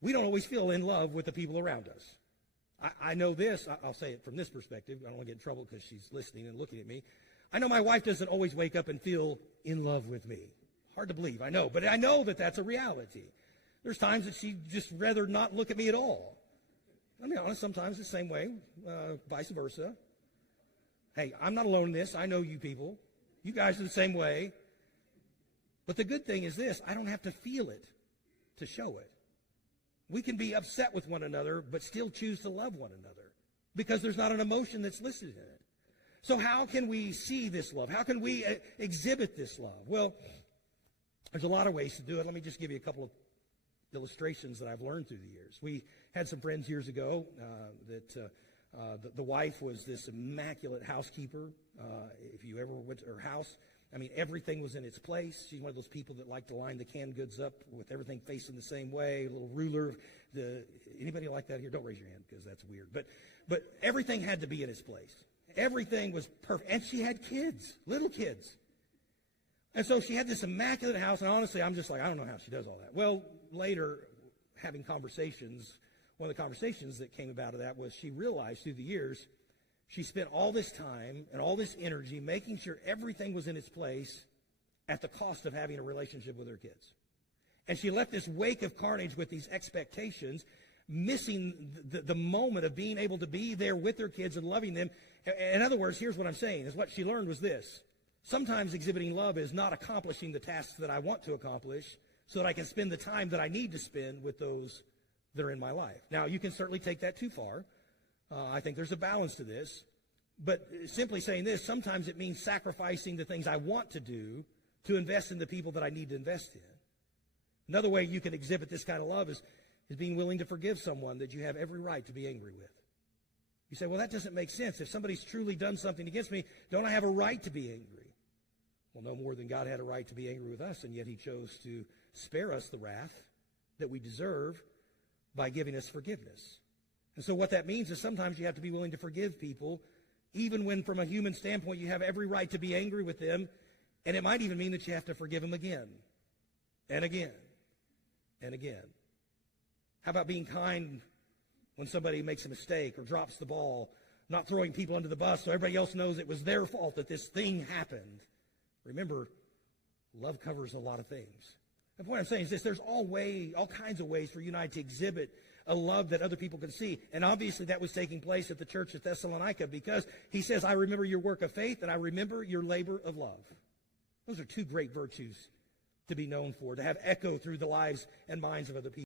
we don't always feel in love with the people around us. I know this. I'll say it from this perspective. I don't want to get in trouble because she's listening and looking at me. I know my wife doesn't always wake up and feel in love with me. Hard to believe, I know. But I know that that's a reality. There's times that she'd just rather not look at me at all. I'll be honest, sometimes it's the same way, vice versa. Hey, I'm not alone in this. I know you people. You guys are the same way. But the good thing is this. I don't have to feel it to show it. We can be upset with one another, but still choose to love one another because there's not an emotion that's listed in it. So how can we see this love? How can we exhibit this love? Well, there's a lot of ways to do it. Let me just give you a couple of illustrations that I've learned through the years. We had some friends years ago that the wife was this immaculate housekeeper. If you ever went to her house, I mean, everything was in its place. She's one of those people that like to line the canned goods up with everything facing the same way, a little ruler. Anybody like that here? Don't raise your hand because that's weird. But everything had to be in its place. Everything was perfect. And she had kids, little kids. And so she had this immaculate house, and honestly, I'm just like, I don't know how she does all that. Well, later, having conversations, one of the conversations that came about of that was she realized through the years she spent all this time and all this energy making sure everything was in its place at the cost of having a relationship with her kids. And she left this wake of carnage with these expectations, missing the moment of being able to be there with her kids and loving them. In other words, here's what I'm saying, is what she learned was this. Sometimes exhibiting love is not accomplishing the tasks that I want to accomplish so that I can spend the time that I need to spend with those that are in my life. Now, you can certainly take that too far. I think there's a balance to this. But simply saying this, sometimes it means sacrificing the things I want to do to invest in the people that I need to invest in. Another way you can exhibit this kind of love is being willing to forgive someone that you have every right to be angry with. You say, well, that doesn't make sense. If somebody's truly done something against me, don't I have a right to be angry? Well, no more than God had a right to be angry with us, and yet he chose to spare us the wrath that we deserve by giving us forgiveness. And so what that means is sometimes you have to be willing to forgive people, even when from a human standpoint you have every right to be angry with them, and it might even mean that you have to forgive them again and again and again. How about being kind when somebody makes a mistake or drops the ball, not throwing people under the bus so everybody else knows it was their fault that this thing happened? Remember, love covers a lot of things. The point I'm saying is this, there's all kinds of ways for you and I to exhibit a love that other people can see. And obviously that was taking place at the church at Thessalonica because he says, I remember your work of faith and I remember your labor of love. Those are two great virtues to be known for, to have echo through the lives and minds of other people.